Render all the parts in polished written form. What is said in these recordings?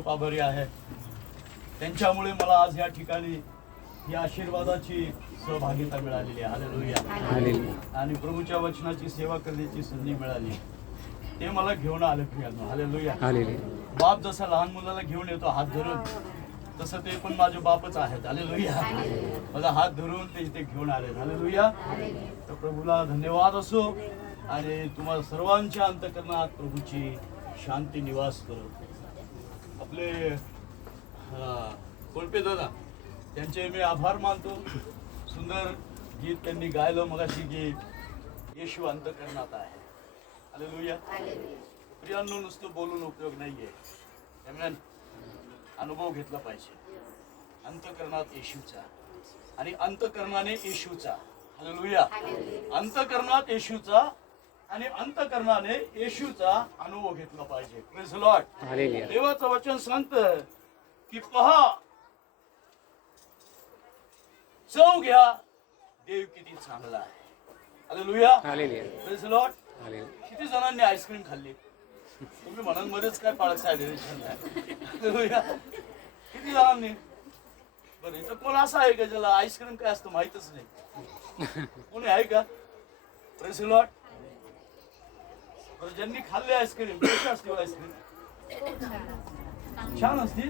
खूप आभारी आहे. त्यांच्यामुळे मला आज या ठिकाणी या आशीर्वादाची सहभागिता मिळालेली आहे. हालेलुया. आणि प्रभूच्या वचनाची सेवा करण्याची संधी मिळाली. ते मला घेऊन आले प्रियानो. हालेलुया. बाप जसा लहान मुलाला घेऊन येतो हात धरून, तसं ते पण माझे बापच आहेत. हालेलुया. माझा हात धरून ते इथे घेऊन आले. हालेलुया. तर प्रभूला धन्यवाद असो आणि तुम्हाला सर्वांच्या अंतःकरणात प्रभूची शांती निवास करो. आपले कोळपे दादा त्यांचे मी आभार मानतो. सुंदर गीत त्यांनी गायलं मगाशी गीत, येशू अंतःकरणात आहे. हालेलुया. प्रियांनो, नुसतं बोलून उपयोग नाहीये. आमेन. अनुभव घेतला पाहिजे अंतःकरणात येशूचा आणि अंतःकरणाने येशूचा. हालेलुया. अंतःकरणात येशूचा आणि अंतःकरणाने येशूचा अनुभव घेतला पाहिजे. Praise the Lord. हालेलुया. देवाचं वचन सांगतं की पहा, चव घ्या, देव किती चांगला आहे. Hallelujah. Hallelujah. Praise the Lord. Hallelujah. किती जणांनी आईस्क्रीम खाल्ली? तुम्ही म्हणाल मध्येच काय पाळत साहेब. हालेलुया. किती जणांनी? बरं, इथं कोण असं आहे का ज्याला आईस्क्रीम काय असतं माहितच नाही? कोणी आहे का? Praise the Lord. ज्यांनी खाल्ले आईस्क्रीम, कशी असते आईस्क्रीम? छान असते,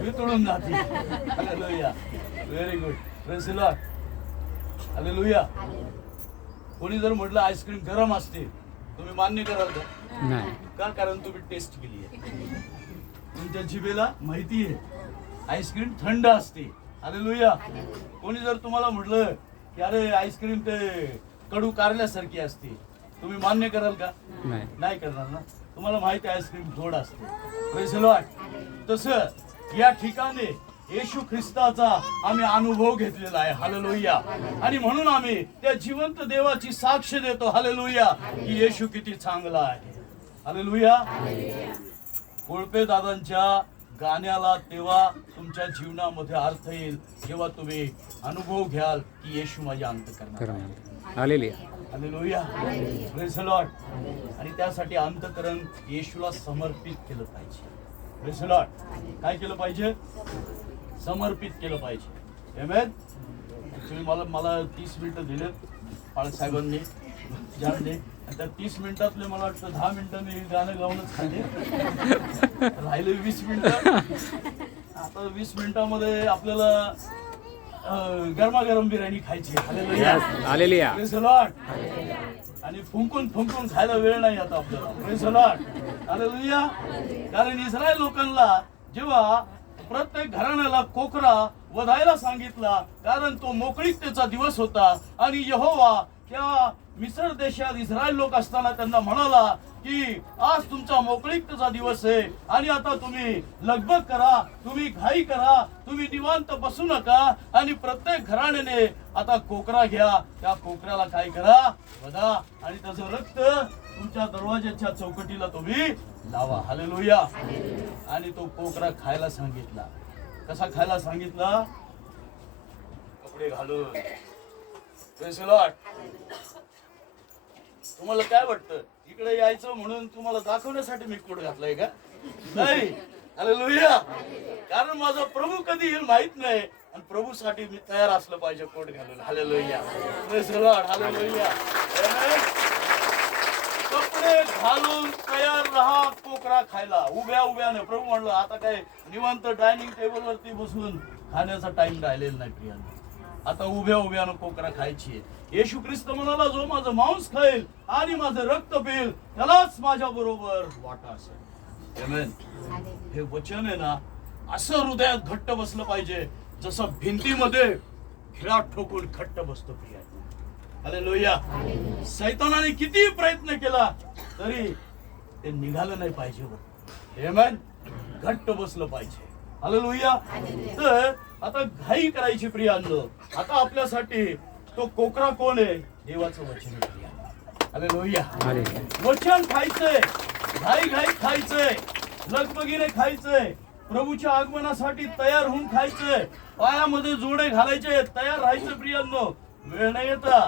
वितळून जाते. Hallelujah. Very good. Praise the Lord. Hallelujah. कोणी जर म्हटलं आईस्क्रीम गरम असते, तुम्ही मान्य कराल का? नाही. का? कारण तुम्ही टेस्ट केली आहे. तुमच्या जिभेला माहिती आहे आईस्क्रीम थंड असते. हालेलुया. कोणी जर तुम्हाला म्हटलं की अरे आईस्क्रीम ते कडू कारल्यासारखी असते, तुम्ही मान्य कराल का? नाही करणार ना. तुम्हाला माहिती आहे आईस्क्रीम गोड असते. Praise the Lord. तसं या ठिकाणी येशू ख्रिस्ताचा आम्ही अनुभव घेतलेला आहे. हालेलुया. आणि म्हणून आम्ही त्या जिवंत देवाची साक्ष देतो. हालेलुया. की येशू किती चांगला आहे. हालेलुया. कोळपे दादांच्या गाण्याला तेव्हा तुमच्या जीवनामध्ये अर्थ येईल जेव्हा तुम्ही अनुभव घ्याल की येशू माझ्या अंतःकरणात. Hallelujah. Hallelujah. Praise the Lord. आणि त्यासाठी अंतःकरण येशूला समर्पित केलं पाहिजे. Praise the Lord. काय केलं पाहिजे? समर्पित केलं पाहिजे. आमेन. ऍक्च्युली मला 30 मिनिटं दिले पाळक साहेबांनी जानले. त्या 30 मिनिटातले मला वाटतं 10 मिनिटं मी गाणं गाऊनच खाल्ले. राहिले 20 मिनिटं. आता 20 मिनिटामध्ये आपल्याला गरमागरम बिर्याणी खायची. Hallelujah. Hallelujah. Praise the Lord. आणि फुंकून फुंकून खायला वेळ नाही आता आपल्याला. Praise the Lord. हालेलुया. कारण इस्रायल लोकांना जेव्हा प्रत्येक घराण्याला कोकरा वधायला सांगितला, कारण तो मोकळीकतेचा दिवस होता आणि यहोवा त्या मिस्र देशात इस्रायल लोक असताना त्यांना म्हणाला की आज तुमचा मोकळीकतेचा दिवस आहे आणि आता तुम्ही लगबग करा, तुम्ही घाई करा, तुम्ही निवांत बसू नका आणि प्रत्येक घराण्याने आता कोकरा घ्या. त्या कोकऱ्याला काय करा? वधा आणि त्याचं रक्त तुमच्या दरवाजाच्या चौकटीला तुम्ही लावा. हालेलुया. आणि तो कोकरा खायला सांगितला. कसा खायला सांगितला? कपडे घालून. Praise the Lord. तुम्हाला काय वाटतं? इकडे यायचं म्हणून तुम्हाला दाखवण्यासाठी मी कोट घातलाय का? नाही. हालेलुया. कारण माझा प्रभू कधी येईल माहित नाही आणि प्रभूसाठी मी तयार असलं पाहिजे कोट घालून. Hallelujah. Praise the Lord. Hallelujah. कपडे घालून तयार राहा कोकरा खायला. उभ्या उभ्याने. प्रभू म्हणलं आता काय निवांत डायनिंग टेबल वरती बसून खाण्याचा टाइम राहिलेला नाही प्रियांनो. आता उभ्या उभ्यानं कोकरा खायची. येशू ख्रिस्त म्हणाला, जो माझं मांस खाईल आणि माझं रक्त पिईल त्यालाच माझ्या बरोबर वाटा असेल. आमेन. हे वचन आहे ना, असं हृदयात घट्ट बसलं पाहिजे जसं भिंतीमध्ये खिळा ठोकून घट्ट बसतो प्रिया. हालेलुया. सैतानाने किती प्रयत्न केला तरी ते निघालं नाही पाहिजे. आमेन. घट्ट बसलं पाहिजे. हालेलुया. तर आता घाई करायची प्रियांनो. आता आपल्यासाठी तो कोकरा कोण आहे? देवाचं वचन आहे. हालेलुया. वचन खायचंय, घाई घाई खायचंय, लगबगीने खायचंय, प्रभूच्या आगमनासाठी तयार होऊन खायचंय, पायामध्ये जोडे घालायचे, तयार राहायचं प्रियांनो. वेळ नाही येता.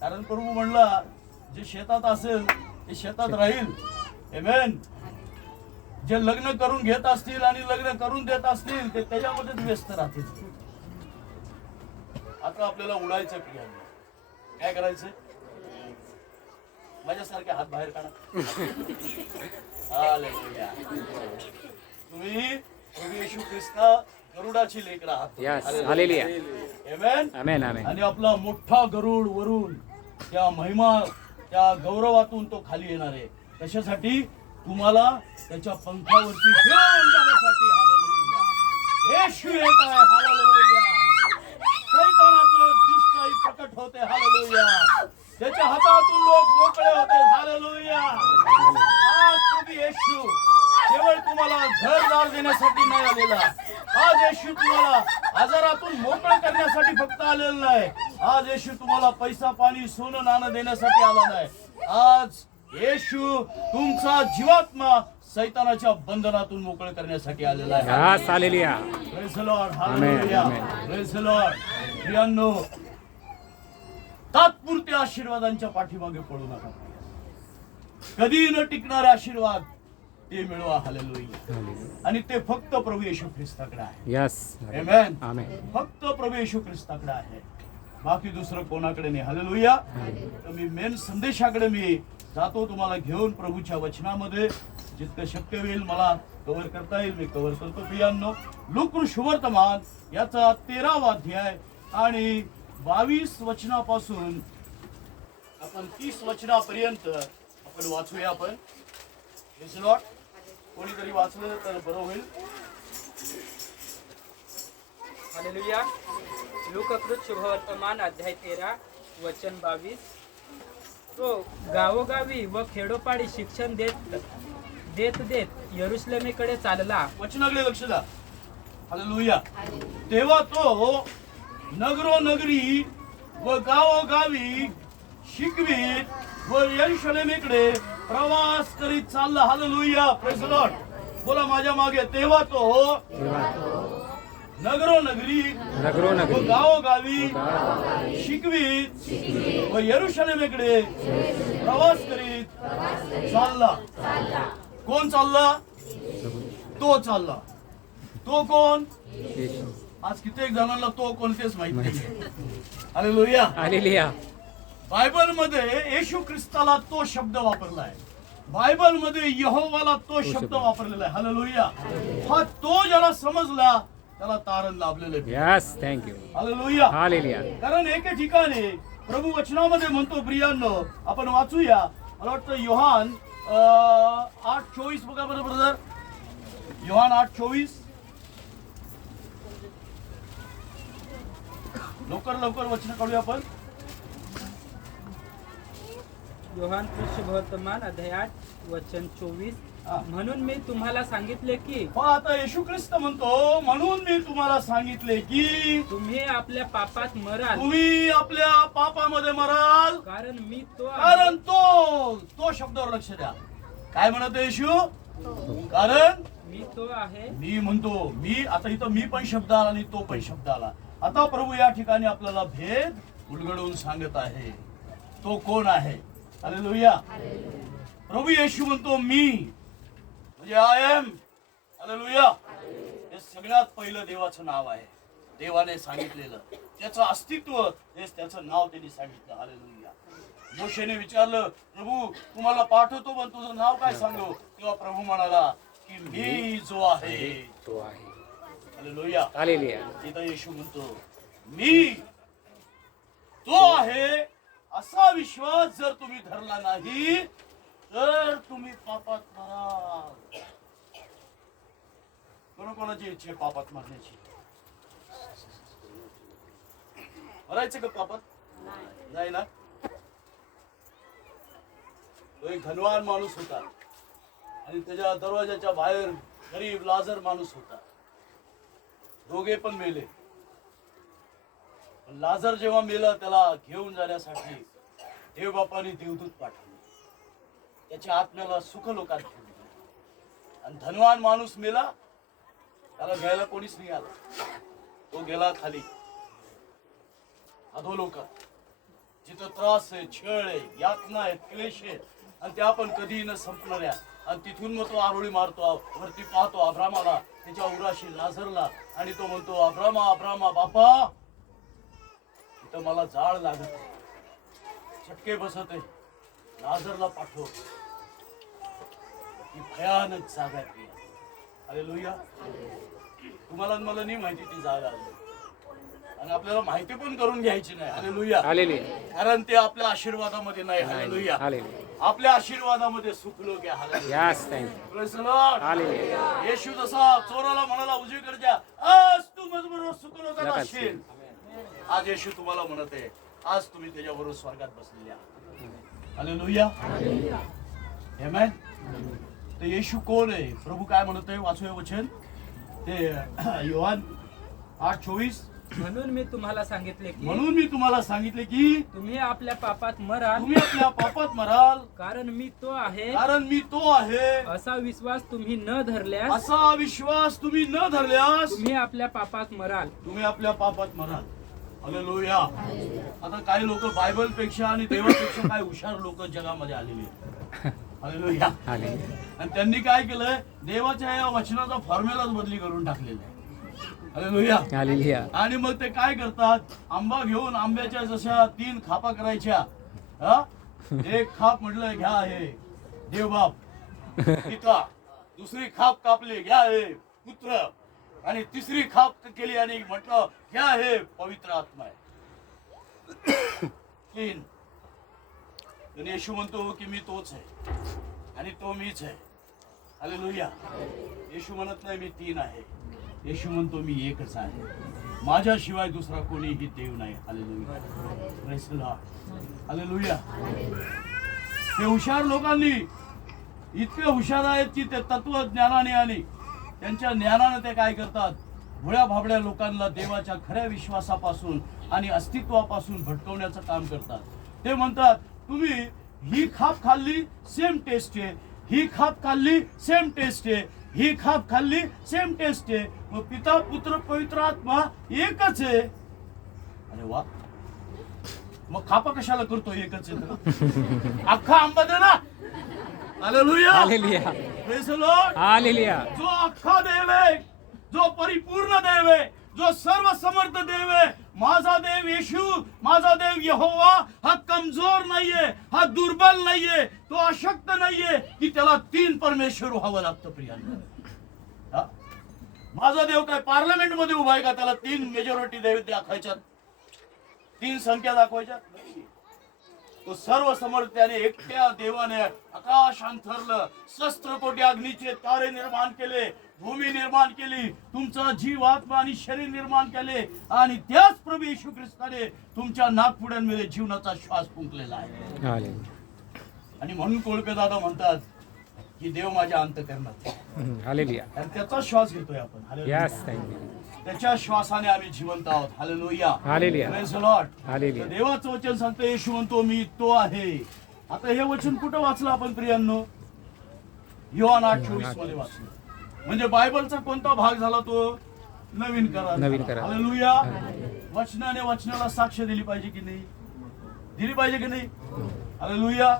कारण प्रभू म्हणला जे शेतात असेल ते शेतात राहील आमेन. जे लग्न करून घेत असतील आणि लग्न करून देत असतील ते त्याच्यामध्येच व्यस्त राहतील. आता आपल्याला उडायचं प्रियांनो. काय करायचं? माझ्यासारखे हात बाहेर काढा. हालेलुया. तुम्ही प्रभू येशू ख्रिस्त गरुडाची लेकर आहात. हालेलुया. आमेन. आमेन. आमेन. आणि आपला मोठा गरुड वरून त्या महिमा त्या गौरवातून तो खाली येणार आहे. कशासाठी? तुम्हाला त्याच्या पंखावरती घेऊन जाण्यासाठी. हालेलुया. येशू येत आहे. हालेलुया. शैतानाचं दुष्टाई प्रकट होते. हालेलुया. त्याच्या हातातून लोक मोकळे होते. हालेलुया. आज प्रभू येशू केवळ तुम्हाला घरदार देण्यासाठी नाही आलेला. आज येशू तुम्हाला आजारातून मोकळे करण्यासाठी फक्त आलेला नाही. आज येशू तुम्हाला पैसा पाणी सोनं नाणं देण्यासाठी आला नाही. आज येशू तुमचा जीवात्मा सैतानाच्या बंधनातून मोकळे करण्यासाठी आलेला आहे. Hallelujah. Praise the Lord. Hallelujah. Praise the Lord. प्रियांनो, तात्पुरत्या आशीर्वादांच्या पाठीमागे पडू नका. कधी न टिकणारे आशीर्वाद ते मिळवा. हालेलुया. आणि ते फक्त प्रभू येशू ख्रिस्ताकडे आहे. आमेन. आमेन. फक्त प्रभू येशू ख्रिस्ताकडे आहे. बाकी दुसरं कोणाकडे नाही. हालेलुया. तर मी मेन संदेशाकडे मी जातो तुम्हाला घेऊन. प्रभूच्या वचनामध्ये जितकं शक्य होईल मला कव्हर करता येईल मी कव्हर करतो. प्रियांनो, लूका शुभवर्तमान याचा 13वा अध्याय आणि 22 वचनापासून आपण 30 वचनापर्यंत आपण वाचूया. आपण कोणीतरी वाचलं तर बरं होईल. हालेलुया. लूकाकृत शुभवर्तमान अध्याय 13 वचन 22. तो गावोगावी व खेडोपाडी शिक्षण देत यरुशलेमेकडे चालला. वचनाकडे लक्ष द्या. हालेलुया. तेव्हा तो नगरोनगरी व गावोगावी शिकवीत व यरुशलेमेकडे प्रवास करीत चालला. हालेलुया. Praise the Lord. बोला माझ्या मागे. तेव्हा तो नगरोनगरी व गावोगावी शिकवीत व यरुशलेमेकडे प्रवास करीत चालला. कोण चालला? तो चालला. तो कोण? आज कित्येक जणांना तो कोणतेच माहित नाही. हालेलुया. हालेलुया. बायबल मध्ये येशू ख्रिस्ताला तो शब्द वापरलाय. बायबल मध्ये यहोवाला तो शब्द वापरलेला आहे. हालेलुया. हा तो ज्याला समजला त्याला तारण लाभलेलं आहे. यस. थँक्यू. हालेलुया. हालेलुया. कारण एके ठिकाणी प्रभू वचनामध्ये म्हणतो. प्रियांनो, आपण वाचूया. मला वाटतं योहान 8:24 बघा बरं ब्रदर. योहान 8:24. लवकर वचन काढूया आपण. योहान शुभवर्तमान अध्याय 8 वचन 24. म्हणून मी तुम्हाला सांगितले की. आता येशू ख्रिस्त म्हणतो म्हणून मी तुम्हाला सांगितले की तुम्ही आपल्या पापात मराल. तुम्ही आपल्या पापामध्ये मराल. कारण तो शब्दावर लक्ष द्या. काय म्हणतो येशू? कारण मी तो आहे. मी म्हणतो मी. आता इथं मी पण शब्द आला आणि तो पण शब्द आला. आता प्रभू या ठिकाणी आपल्याला भेद उलगडून सांगत आहे. तो कोण आहे? हालेलुया. प्रभू येशू म्हणतो मी म्हणजे आय एम. हालेलुया. हे सगळ्यात पहिलं देवाचं नाव आहे. देवाने सांगितलेलं त्याचं अस्तित्व हेच त्याचं नाव त्यांनी सांगितलं. हालेलुया. मोशेने विचारलं प्रभू तुम्हाला पाठवतो पण तुझं नाव काय सांगू? तेव्हा प्रभू म्हणाला की मी जो आहे तो आहे. हालेलुया. हालेलुया. इथं येशू म्हणतो मी तो आहे. असा विश्वास जर तुम्ही धरला नाही तर तुम्ही पापात मराल. कोणाची इच्छा पापात मरण्याची? मरायचं का पापात? नाही ना. तो एक धनवान माणूस होता आणि त्याच्या दरवाजाच्या बाहेर गरीब लाजर माणूस होता. दोघे पण मेले. लाजर जेव्हा मेला त्याला घेऊन जाण्यासाठी देव बापाने देवदूत पाठवले. त्याच्या आत्म्याला सुख लोकात घेऊन गेले. आणि धनवान माणूस मेला त्याला घ्यायला कोणीच नाही आला. तो गेला खाली अधोलोकात, जिथं त्रास आहे, छळ आहे, यातना आहेत, क्लेश आहेत आणि त्या पण कधी न संपणाऱ्या आणि तिथून मग तो आरोळी मारतो, वरती पाहतो अब्रामाला, त्याच्या उराशी लाजरला, आणि तो म्हणतो अब्रामा अब्रामा बापा, इथं मला जाळ लागत आहे, चटके बसत आहे, लाजरला पाठव. ही भयानक जागा आहे. हालेलुया. तुम्हाला आणि मला नाही माहिती ती जागा आहे, आणि आपल्याला माहिती पण करून घ्यायची नाही. हालेलुया. कारण ते आपल्या आशीर्वादामध्ये नाही. हालेलुया. आपल्या आशीर्वादामध्ये सुखलो घ्या. येशू जसा चोराला म्हणाला उजवीकडच्या, आज तू माझ्याबरोबर सुखलो जात असशील, आज येशू तुम्हाला म्हणत आहे, आज तुम्ही त्याच्याबरोबर स्वर्गात बसलेले आहात. हालेलुया. आमेन. तर येशू कोण आहे? प्रभू काय म्हणत आहे? वाचूया वचन, ते योहान 8:24. म्हणून मी तुम्हाला सांगितले की तुम्ही आपल्या पापात मराल, कारण मी तो आहे असा विश्वास तुम्ही न धरल्यास तुम्ही आपल्या पापात मराल. हालेलुया. आता काही लोक बायबल पेक्षा आणि देवापेक्षा काय हुशार लोक जगामध्ये आलेली आहेत. हालेलुया. आणि त्यांनी काय केलंय? देवाच्या या वचनाचा फॉर्म्युलाच बदली करून टाकलेला आहे. हालेलुया. आणि मग ते काय करतात? आंबा घेऊन आंब्याच्या जशा 3 खापा करायच्या, एक खाप म्हटलं घ्या हे देवबाप पिता, दुसरी खाप कापली घ्या हे पुत्र, आणि तिसरी खाप केली आणि म्हटलं घ्या हे पवित्र आत्मा आहे. 3. येशू म्हणतो की मी तोच आहे आणि तो मीच आहे. हालेलुया. येशू म्हणत नाही मी 3 आहे. येशू म्हणतो मी एकच आहे, माझ्याशिवाय दुसरा कोणीही देव नाही. Hallelujah. Praise the Lord. Hallelujah. ते हुशार लोकांनी इतके हुशार आहेत की ते तत्वज्ञानाने आणि त्यांच्या ज्ञानाने ते काय करतात? भोळ्या भाबड्या लोकांना देवाच्या खऱ्या विश्वासापासून आणि अस्तित्वापासून भटकवण्याचं काम करतात. ते म्हणतात तुम्ही ही खाप खाल्ली सेम टेस्ट आहे, ही खाप खाल्ली सेम टेस्ट आहे, ही खाप खाल्ली सेम टेस्ट आहे, मग पिता पुत्र पवित्र आत्मा एकच आहे. अरे वा, मग खापा कशाला करतो? एकच आहे. अख्खा आंबा दे ना. हालेलुया. Praise the Lord. जो अख्खा देव आहे, जो परिपूर्ण देव आहे, जो सर्व समर्थ देव आहे, माझा देव येशू, माझा देव यहोवा, हा कमजोर नाहीये, हा दुर्बल नाहीये, तो अशक्त नाहीये की त्याला 3 परमेश्वर व्हावं लागतं. प्रियांनो, माझा देव काय पार्लमेंट मध्ये उभा आहे का? त्याला 3 मेजॉरिटी देव दाखवायच्यात, 3 संख्या दाखवायच्यात? तो सर्व समर्थाने एकट्या देवाने आकाश अंथरलं, सहस्त्रकोटी अग्नीचे तारे निर्माण केले, भूमी निर्माण केली, तुमचा जीव आत्मा आणि शरीर निर्माण केले, आणि त्याच प्रभू येशू ख्रिस्ताने तुमच्या नागपुड्यांमध्ये जीवनाचा श्वास फुंकलेला आहे. आणि म्हणून कोळपे दादा म्हणतात की देव माझ्या अंतःकरणात आहे. हालेलुया. आणि त्याचा श्वास घेतोय आपण. हालेलुया. त्याच्या श्वासाने आम्ही जिवंत आहोत. हालेलुया. Praise the Lord. देवाचं वचन सांगतं, येशू म्हणतो मी तो आहे. आता हे वचन कुठं वाचलं आपण प्रियांनो? योहान 8:24 मध्ये वाचलं. म्हणजे बायबलचा कोणता भाग झाला तो? नवीन करार. हालेलुया. वचनाने वचनाला साक्ष दिली पाहिजे की नाही? दिली पाहिजे की नाही? हालेलुया.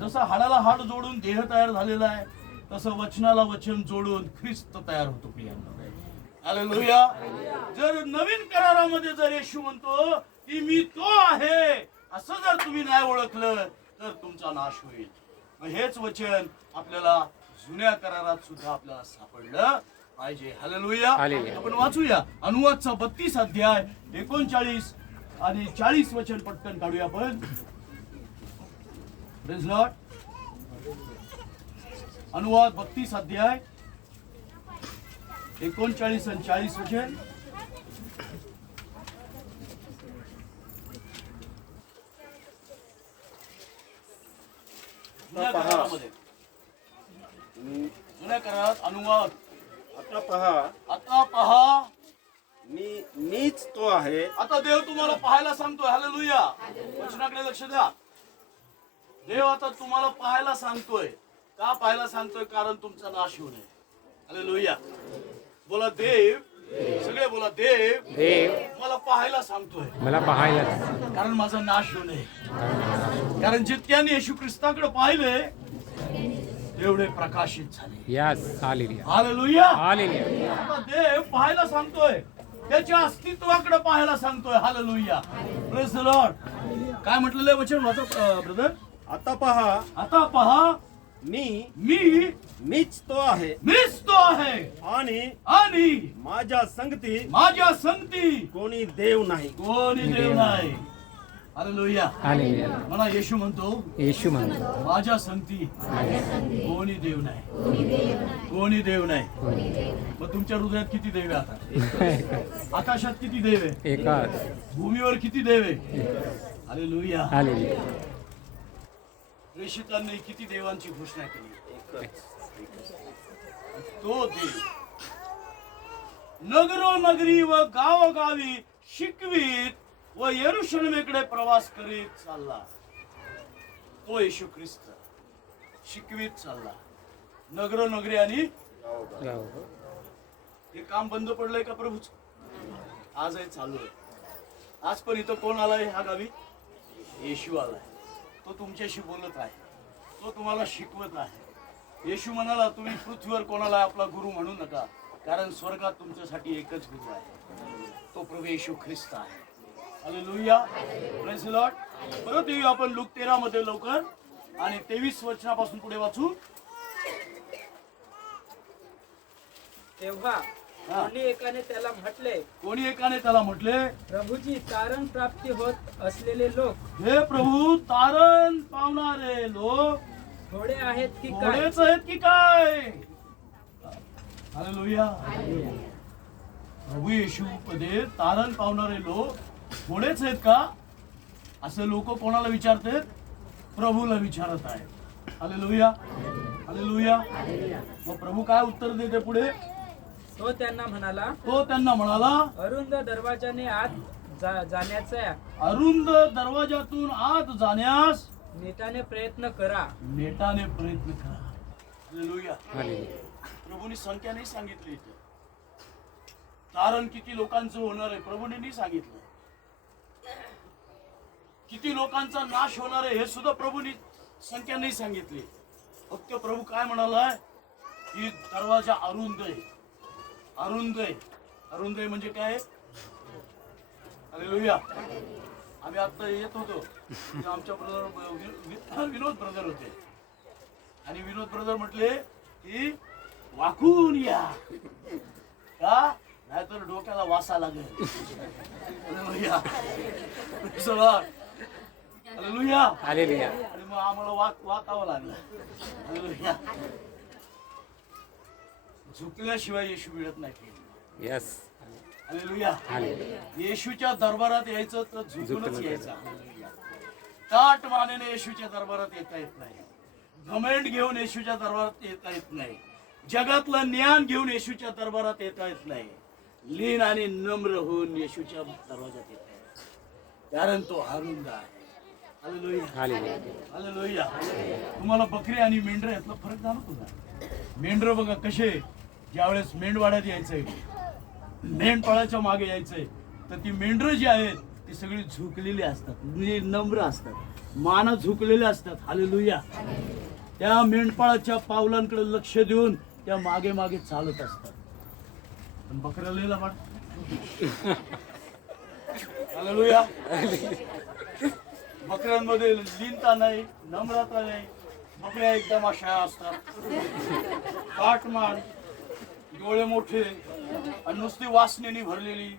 जसं हाडाला हाड जोडून देह तयार झालेला आहे, तसं वचनाला वचन जोडून ख्रिस्त तयार होतो प्रियांनो. हालेलुया. जर नवीन करारामध्ये जर येशू म्हणतो की मी तो आहे, असं जर तुम्ही नाही ओळखलं तर तुमचा नाश होईल. हेच वचन आपल्याला जुन्या करारात सुद्धा आपल्याला सापडलं पाहिजे. हालेलुया. आपण वाचूया अनुवादचा 32 अध्याय 39 आणि 40 वचन पटकन काढूया आपण. Praise Lord. अनुवाद 32 अध्याय 39 आणि 40 वचन. जुन्या करारात अनुवाद. आता पहा मीच तो आहे. आता देव तुम्हाला पाहायला सांगतोय. हालेलुया. वचनाकडे लक्ष द्या. देव आता तुम्हाला पाहायला सांगतोय. का पाहायला सांगतोय? कारण तुमचा नाश होऊ नये. हालेलुया. बोला देव. सगळे बोला देव मला पाहायला सांगतोय. कारण माझा नाश होऊ नये. कारण जितक्यांनी येशू ख्रिस्ताकडे पाहिले एवढे प्रकाशित झाले. Yes hallelujah hallelujah. हालेलुया आता देव पाहायला सांगतोय, त्याच्या अस्तित्वाकडे पाहायला सांगतोय. हालेलुया. Praise the Lord. काय म्हटलेलं आहे वचन वाचा ब्रदर. आता पहा, आता पहा, मीच तो आहे मीच तो आहे आणि माझ्या संगती कोणी देव नाही. कोणी देव नाही. हालेलुया. हालेलुया म्हणा येशू म्हणतो, येशू म्हणतो माझ्या संगती कोणी देव नाही. कोणी देव नाही. मग तुमच्या हृदयात किती देव आहे? आता आकाशात किती देव आहे? एकाच. भूमीवर किती देव आहे? हालेलुया. हालेलुया प्रेषितांनी किती देवांची घोषणा केली? तो देव नगरोनगरी व गावोगावी शिकवीत व यरुशलेमेकडे प्रवास करीत चालला. तो येशू ख्रिस्त शिकवीत चालला. नगरोनगरी आणि गाव. हे काम बंद पडलंय का प्रभूच? आजही चालू आहे. आज पण इथं कोण आलाय ह्या गावी? येशू आलाय. तो तुमच्याशी बोलत आहे. तो तुम्हाला शिकवत आहे. येशू म्हणाला, तुम्ही पृथ्वीवर कोणाला आपला गुरु म्हणू नका, कारण स्वर्गात तुमच्यासाठी एकच गुरु आहे, तो प्रभू येशू ख्रिस्त आहे. हालेलुया. Praise the Lord. परत येऊ आपण लूक 13 मध्ये लवकर आणि 23 वचनापासून पुढे वाचू. तेव्हा कोणी एकाने त्याला म्हटले, प्रभूजी, तारण प्राप्ती होत असलेले लोक, हे प्रभू, तारण पावणारे लोक थोडे आहेत की थोडेच आहेत की काय? हालेलुया. प्रभू येशू मध्ये तारण पावणारे लोक थोडेच आहेत का? असं लोक कोणाला विचारतात? प्रभूला विचारत आहे. हालेलुया. हालेलुया. मग प्रभू काय उत्तर देते पुढे? तो त्यांना म्हणाला, अरुंद दरवाजाने आत अरुंद दरवाजातून आत जाण्यास नेटाने प्रयत्न करा. हालेलुया. हालेलुया प्रभूने संख्या नाही सांगितली इथे. तारण किती लोकांचं होणार आहे प्रभूने नाही सांगितलं. किती लोकांचा नाश होणार आहे हे सुद्धा प्रभूने संख्या नाही सांगितली. फक्त प्रभू काय म्हणालाय की दरवाजा अरुंद आहे. अरुंद आहे म्हणजे काय? हालेलुया. आम्ही आता येत होतो, आमच्या ब्रदर विनोद ब्रदर होते आणि विनोद ब्रदर म्हटले की वाकून या, का नाहीतर डोक्याला वासा लागेल. हालेलुया. हालेलुया. हालेलुया आणि मग आम्हाला वाकावं लागलं. हालेलुया. झुकल्याशिवाय येशू मिळत नाही. Yes hallelujah. हालेलुया येशूच्या दरबारात यायचं तर झुकूनच यायचं. ताट मानेने येशूच्या दरबारात येता येत नाही. घमेंड घेऊन येशूच्या दरबारात येता येत नाही. जगातलं ज्ञान घेऊन येशूच्या दरबारात येता येत नाही. लीन आणि नम्र होऊन येशूच्या दरवाजात येता येत, कारण तो अरुंद आहे. हालेलुया. Hallelujah hallelujah. तुम्हाला बकरी आणि मेंढर यातला फरक झाला तुझा? मेंढर बघा कसे, ज्यावेळेस मेंढवाड्यात यायचंय, मेंढपाळाच्या मागे यायचंय, तर ती मेंढर जी आहेत ती सगळी झुकलेली असतात, नम्र असतात, मान झुकलेले असतात. हालेलुया. त्या मेंढपाळाच्या पावलांकडे लक्ष देऊन त्या मागे मागे चालत असतात. पण बकऱ्या लिहिला पण हालेलुया. बकऱ्यांमध्ये लीनता नाही, नम्रता नाही. बकऱ्या एकदम अशा असतात, काटमान, डोळे मोठे आणि नुसती वासनेनी भरलेली,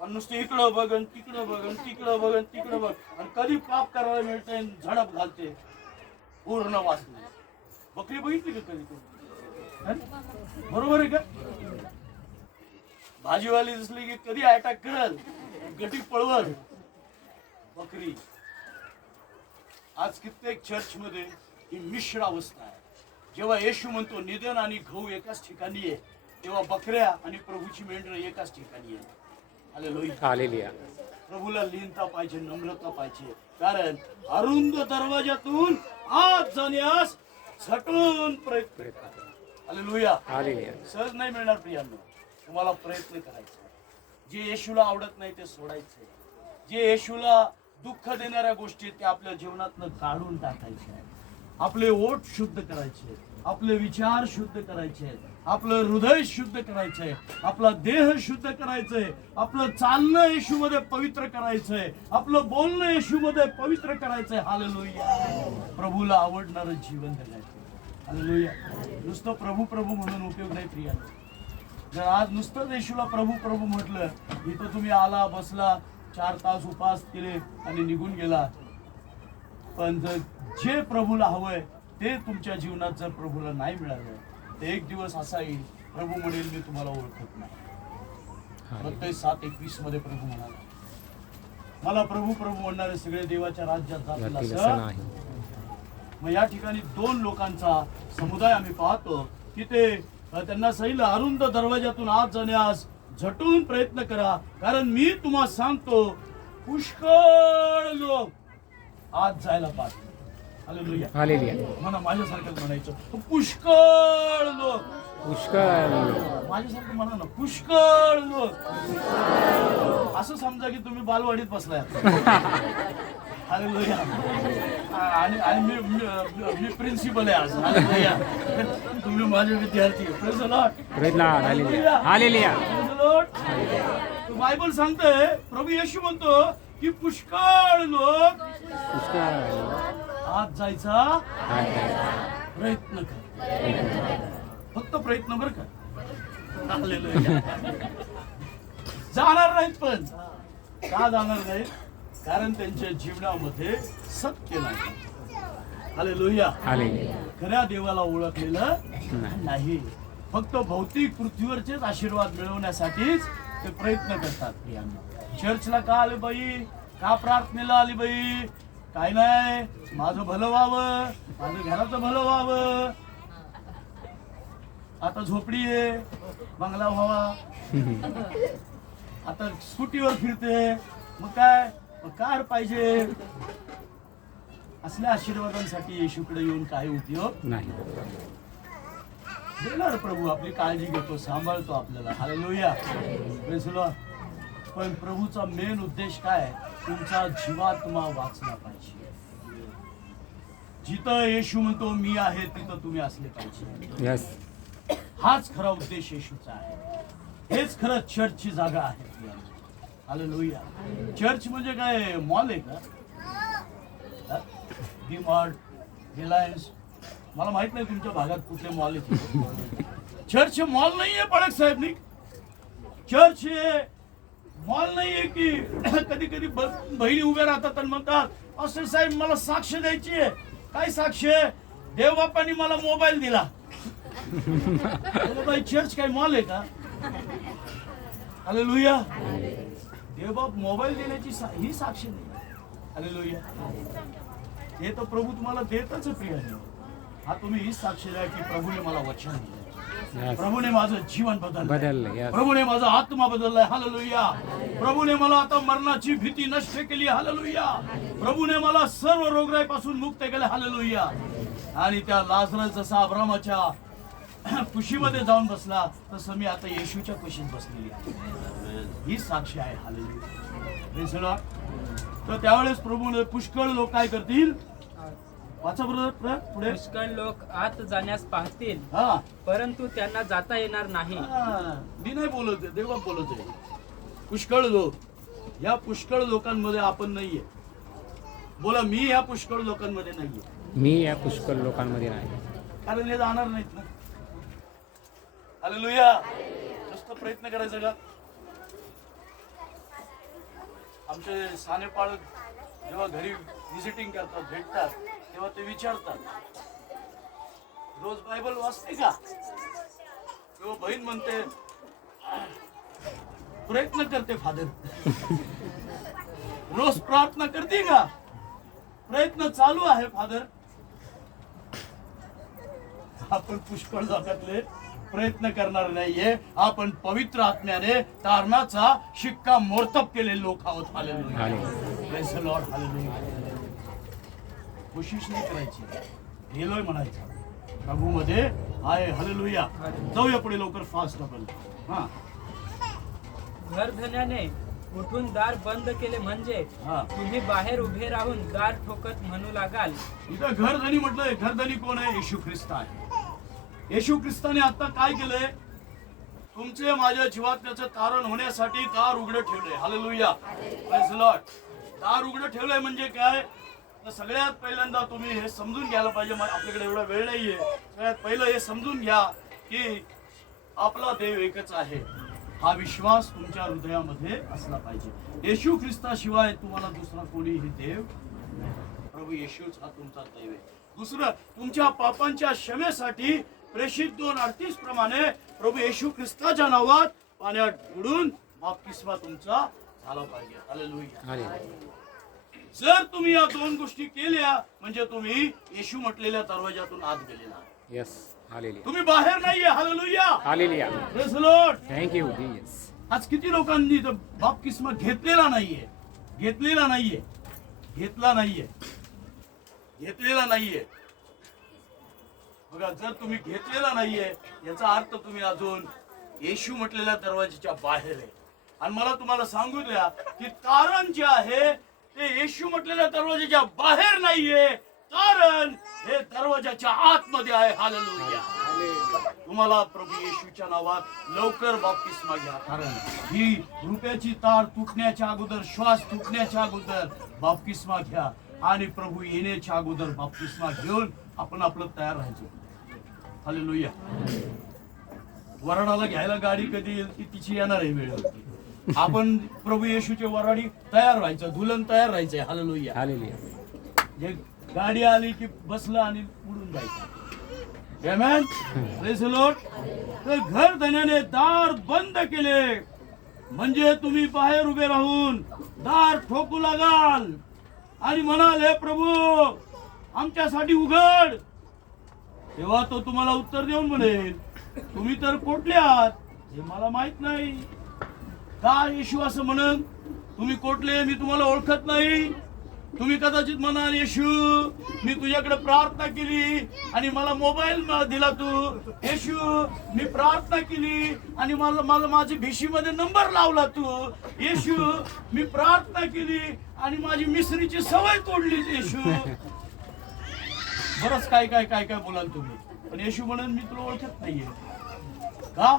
आणि नुसती इकडं बघन तिकडं बघन तिकडं बघन तिकडं बघ, आणि कधी पाप करायला मिळते झडप घालते पूर्ण वासने. बकरी बघितली का कधी तुम्ही? बरोबर आहे का? भाजीवाली दिसली की कधी अटॅक करल, गटी पळवल बकरी. आज कित्येक चर्च मध्ये ही मिश्र अवस्था आहे. जेव्हा येशू म्हणतो निधन आणि गहू एकाच ठिकाणी आहे, तेव्हा बकऱ्या आणि प्रभूची मेंढर एकाच ठिकाणी आहे. हालेलुया. हालेलुया प्रभूला लीनता पाहिजे, नम्रता पाहिजे, कारण अरुंद दरवाजातून आत जाण्यास झटून प्रयत्न. हालेलुया. हालेलुया सहज नाही मिळणार प्रियांनो, तुम्हाला प्रयत्न करायचा. जे येशूला आवडत नाही ते सोडायचे. जे येशूला दुःख देणाऱ्या गोष्टी ते आपल्या जीवनातनं काढून टाकायचे. आपले ओठ शुद्ध करायचे. आपले विचार शुद्ध करायचे आहेत, आपलं हृदय शुद्ध करायचंय, आपला देह शुद्ध करायचंय, आपलं चालणं येशूमध्ये पवित्र करायचंय, आपलं बोलणं येशूमध्ये पवित्र करायचंय. हालेलुया. प्रभूला आवडणारं जीवन जगायचं. हालेलुया. नुसतं प्रभू प्रभू म्हणून उपयोग नाही प्रिया. जर आज नुसतं येशूला प्रभू प्रभू म्हटलं, इथं तुम्ही आला बसला 4 तास उपास केले आणि निघून गेला, पण जर जे प्रभूला हवंय ते तुमच्या जीवनात जर प्रभूला नाही मिळालं, तर एक दिवस असा येईल प्रभू म्हणेल मी तुम्हाला ओळखत नाही. मत्ती 7:21 मध्ये प्रभू म्हणाला, मला प्रभू प्रभू म्हणणारे सगळे देवाच्या राज्यात जातील असं. मग या ठिकाणी 2 लोकांचा समुदाय आम्ही पाहतो की ते त्यांना सांगितलं, अरुंद दरवाजातून आत जाण्यास झटून प्रयत्न करा, कारण मी तुम्हाला सांगतो पुष्कळ लोक आत जायला पाहतील. हालेलुया. हालेलुया. म्हणा माझ्यासारखं म्हणायचं, पुष्कळ लोक. पुष्कळ माझ्यासारखं म्हणा ना, पुष्कळ लोक. असं समजा की तुम्ही बालवाडीत बसलाय. हालेलुया. आणि मी प्रिन्सिपल आहे आज. हालेलुया. तुम्ही माझे विद्यार्थी. Praise the Lord. Praise the Lord. Hallelujah. Hallelujah. Praise the Lord. Bible सांगतोय, प्रभू येशू म्हणतो की पुष्कळ लोक पुष्कळ आत जायचा हालेलुया. प्रयत्न कर. फक्त प्रयत्न बर का. हालेलुया. जाणार नाहीत, पण का जाणार नाहीत? कारण त्यांच्या जीवनामध्ये सत्य नाही. हालेलुया. हालेलुया. खऱ्या देवाला ओळखलेलं नाही. फक्त भौतिक पृथ्वीवरचेच आशीर्वाद मिळवण्यासाठीच ते प्रयत्न करतात. प्रियांना, चर्चला का आले बाई, का प्रार्थनेला आली बाई, काय नाही, माझं भलं व्हावं, माझं घराचं भलं व्हावं. आता झोपडी आहे, बंगला व्हावा, आता स्कूटीवर फिरते, मग काय, मग कार पाहिजे. असल्या आशीर्वादांसाठी येशूकडे येऊन काही उपयोग नाही. देणार प्रभू, आपली काळजी घेतो, सांभाळतो आपल्याला. हालेलुया. Praise the Lord. पण प्रभूचा मेन उद्देश काय? तुमचा जीवात्मा वाचला पाहिजे. जिथं येशू म्हणतो मी आहे, तिथं तुम्ही असले पाहिजे. यस. हाच खरा उद्देश येशूचा आहे. हेच खरं चर्चची जागा आहे. हालेलुया. चर्च म्हणजे काय, मॉल आहे का? डी मार्ट, रिलायन्स, मला माहित नाही तुमच्या भागात कुठले मॉल आहेत. चर्च मॉल नाहीये बाळक साहेब. चर्च हे मॉल नाहीये की कधी कधी बहिणी उभ्या राहतात आणि म्हणतात असं साहेब मला साक्ष द्यायची आहे. काय साक्ष? देवबापांनी मला मोबाईल दिला. बाई, चर्च काय मॉल आहे का? हालेलुया. देवबाप मोबाईल देण्याची ही साक्ष नाही. हालेलुया. हे तर प्रभू तुम्हाला देतच प्रिय. हा तुम्ही ही साक्ष द्या की प्रभूने मला वचन दिलं, प्रभूने माझं जीवन बदललं, प्रभूने माझा आत्मा बदललाय. हालेलुया. प्रभूने मला आता मरणाची भीती नष्ट केली. हालेलुया. प्रभूने मला सर्व रोगराईपासून मुक्त केले. हालेलुया. आणि त्या लाजरस जसा अब्रामाच्या कुशीमध्ये जाऊन बसला, तसं मी आता येशूच्या कुशीत बसलेली आहे. ही साक्षी आहे. हालेलुया. तर त्यावेळेस प्रभूने पुष्कळ लोक काय करतील? वाचा बरोबर पुढे. पुष्कळ लोक आत जाण्यास पाहतील, हा, परंतु त्यांना जाता येणार नाही. मी नाही बोलत, देवा बोलत आहे. पुष्कळ लोक, या पुष्कळ लोकांमध्ये आपण नाहीये. बोला, मी या पुष्कळ लोकांमध्ये नाहीये. मी या पुष्कळ लोकांमध्ये नाही. कारण हे जाणार नाहीत ना. हालेलुया. नुसतं प्रयत्न करायचा का? आमचे सानेपाळ जेव्हा घरी व्हिजिटिंग करतात, भेटतात, तेव्हा ते विचारतात, रोज बायबल वाचते का? तेव्हा बहीण म्हणते, प्रयत्न करते फादर. रोज प्रार्थना करते का? प्रयत्न चालू आहे फादर. आपण पुष्कळ जगातले प्रयत्न करणार नाहीये. आपण पवित्र आत्म्याने तारणाचा शिक्का मोर्तब केलेले लोक आहोत. Hallelujah. Praise the Lord. Hallelujah. कोशिश नाही करायची, गेलोय म्हणायचं. प्रभू मध्ये आहे. हालेलुया. जाऊया पुढे लवकर, फास्ट आपण. हा, घरधण्याने उठून दार बंद केले म्हणजे हा. तुम्ही बाहेर उभे राहून दार ठोकत म्हणू लागाल. इथं घरधनी म्हटलंय. घरधनी कोण आहे? येशू ख्रिस्त आहे. येशू ख्रिस्ताने आता काय केलंय? तुमचे माझ्या जीवात्म्याचं तारण होण्यासाठी दार उघडं ठेवलंय. Hallelujah, praise Lord. दार उघडं ठेवलंय म्हणजे काय? तर सगळ्यात पहिल्यांदा तुम्ही हे समजून घ्यायला पाहिजे. आपल्याकडे एवढा वेळ नाहीये. सगळ्यात पहिलं हे समजून घ्या की आपला देव एकच आहे. हा विश्वास तुमच्या हृदयामध्ये असला पाहिजे. येशू ख्रिस्ताशिवाय तुम्हाला दुसरा कोणीही देव नाही. प्रभू येशूच हा तुमचा देव आहे. दुसरं, तुमच्या पापांच्या क्षमेसाठी प्रेषित 2:38 प्रमाणे प्रभू येशू ख्रिस्ताच्या नावात पाण्यात बुडून बपतिस्मा तुमचा झाला पाहिजे. हालेलुया. जर तुम्ही या दोन गोष्टी केल्या म्हणजे तुम्ही येशू म्हटलेल्या दरवाजातून आत गेलेला. Yes, hallelujah. तुम्ही बाहेर नाहीये. Hallelujah, hallelujah. Praise the Lord. Thank you Jesus. आज किती लोकांनी तर बपतिस्मा घेतलेला नाहीये, घेतलेला नाहीये, घेतला नाहीये, घेतलेला नाहीये. बघा, जर तुम्ही घेतलेला नाहीये याचा अर्थ तुम्ही अजून येशू म्हटलेल्या दरवाजाच्या बाहेर आहे. आणि मला तुम्हाला सांगू द्या की कारण जे आहे ते येशू म्हटलेल्या दरवाजाच्या बाहेर नाहीये, कारण हे दरवाजाच्या आतमध्ये आहे. हालेलुया. तुम्हाला प्रभू येशूच्या नावात लवकर बपतिस्मा घ्या. कारण ही रुपयाची तार तुटण्याच्या अगोदर, श्वास तुटण्याच्या अगोदर बपतिस्मा घ्या आणि प्रभू येण्याच्या अगोदर बपतिस्मा घेऊन आपण आपलं तयार राहायचं. हालेलुया. वराडाला घ्यायला गाडी कधी येईल ती तिची येणार आहे वेळेवरती. आपण प्रभू येशूचे वराडी तयार व्हायचं, धुलन तयार राहायचंय. हालेलुया. हालेलुया. जे गाडी आली की बसलं आणि उडून जायचं. आमेन. Praise the Lord. तर घर धन्याने दार बंद केले म्हणजे तुम्ही बाहेर उभे राहून दार ठोकू लागाल आणि म्हणाल, हे प्रभू आमच्यासाठी उघड. तेव्हा तो तुम्हाला उत्तर देऊन म्हणेल, तुम्ही तर कोठले आहात हे मला माहित नाही. का येशू असं म्हणून? तुम्ही कोठले, मी तुम्हाला ओळखत नाही. तुम्ही कदाचित म्हणाल, येशू मी तुझ्याकडे प्रार्थना केली आणि मला मोबाईल दिला तू. येशू मी प्रार्थना केली आणि मला माझी भिशीमध्ये नंबर लावला तू. येशू मी प्रार्थना केली आणि माझी मिसरीची सवय तोडली. येशू बरंच काय काय काय काय बोलाल तुम्ही. पण येशू म्हणून मी तुला ओळखत नाहीये. का?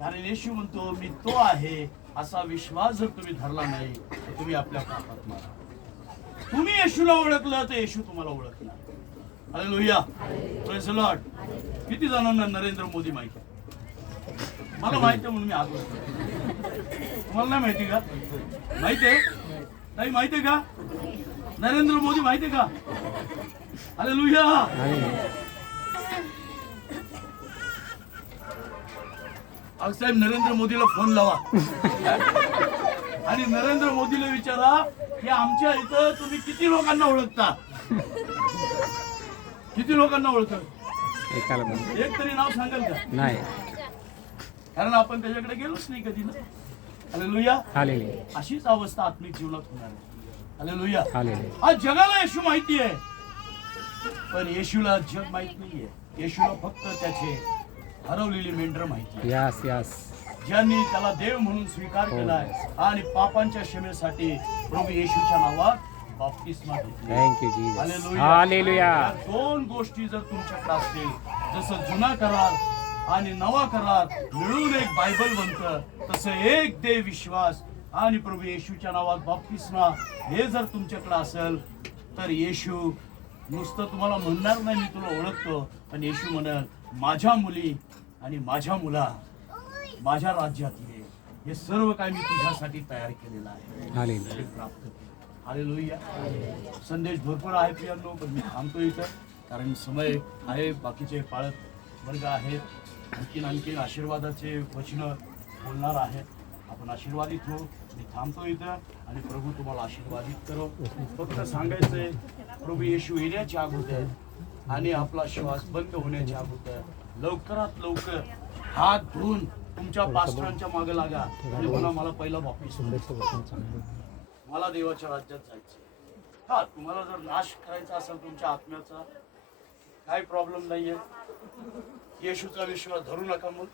कारण येशू म्हणतो मी तो आहे. असा विश्वास जर तुम्ही धरला नाही तर तुम्ही आपल्या पापात मारा. तुम्ही येशूला ओळखलं तर येशू तुम्हाला ओळखला. Hallelujah, praise the Lord. किती जणांना नरेंद्र मोदी माहिती आहे? मला माहिती आहे म्हणून मी आलो. तुम्हाला नाही माहिती का? माहिती आहे? नाही माहिती आहे का? नरेंद्र मोदी माहिती आहे का? हालेलुया. साहेब नरेंद्र मोदीला फोन लावा आणि नरेंद्र मोदीला विचारा की आमच्या इथं तुम्ही किती लोकांना ओळखता? किती लोकांना ओळखत? एकाला पण एक तरी नाव सांगाल का? नाही. कारण आपण त्याच्याकडे गेलोच नाही कधी ना. हालेलुया. हालेलुया. अशीच अवस्था आत्मिक जीवनात होणार आहे. हालेलुया. हालेलुया. आज जगाला येशू माहिती आहे पण येशूला जग माहित नाहीये. येशूला फक्त त्याचे हरवलेली मेंढर माहिती. Yes yes. ज्यांनी त्याला देव म्हणून स्वीकार केलाय आणि पापांच्या क्षमेसाठी प्रभू येशूच्या नावात बपतिस्मा घेतली. Thank you Jesus. Hallelujah. Hallelujah. या दोन गोष्टी जर तुमच्याकडे असतील, जसं जुना करार आणि नवा करार मिळून एक बायबल बनतं, तसं एक देव विश्वास आणि प्रभू येशूच्या नावात बपतिस्मा हे जर तुमच्याकडे असेल तर येशू नुसतं तुम्हाला म्हणणार नाही मी तुला ओळखतो, पण येशू म्हणेल माझ्या मुली आणि माझ्या मुला, माझ्या राज्यातले हे सर्व काही मी तुझ्यासाठी तयार केलेलं आहे. हालेलुया. ते प्राप्त केलं. हालेलुया. संदेश भरपूर आहे प्रियांनो, पण मी थांबतो इथं कारण समय आहे. बाकीचे पाळत वर्ग आहेत. आणखीन आशीर्वादाचे वचन बोलणार आहेत. आपण आशीर्वादित हो. मी थांबतो इथं आणि प्रभू तुम्हाला आशीर्वादित करो. फक्त सांगायचंय प्रभू येशू येण्याच्या अगोदर आणि आपला श्वास बंद होण्याच्या अगोदर लवकरात लवकर हात धुवून तुमच्या पास्टरांच्या मागे लागा आणि म्हणा मला पहिला बपतिस्मा, मला देवाच्या राज्यात जायचं. हा, तुम्हाला जर नाश करायचा असेल तुमच्या आत्म्याचा काही प्रॉब्लेम नाहीये. येशूचा विश्वास धरू नका मग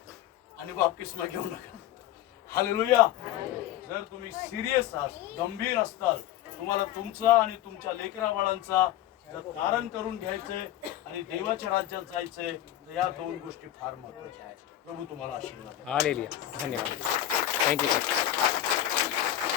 आणि बपतिस्मा घेऊ नका. हालेलुया. जर तुम्ही सिरियस आहात, गंभीर असताल, तुम्हाला तुमचा आणि तुमच्या लेकरा बाळांचा जर तारण करून घ्यायचंय आणि देवाच्या राज्यात जायचंय तर या दोन गोष्टी फार महत्वाच्या आहेत. प्रभू तुम्हाला आशीर्वाद द्यावे. हालेलुया. धन्यवाद. Thank you sir.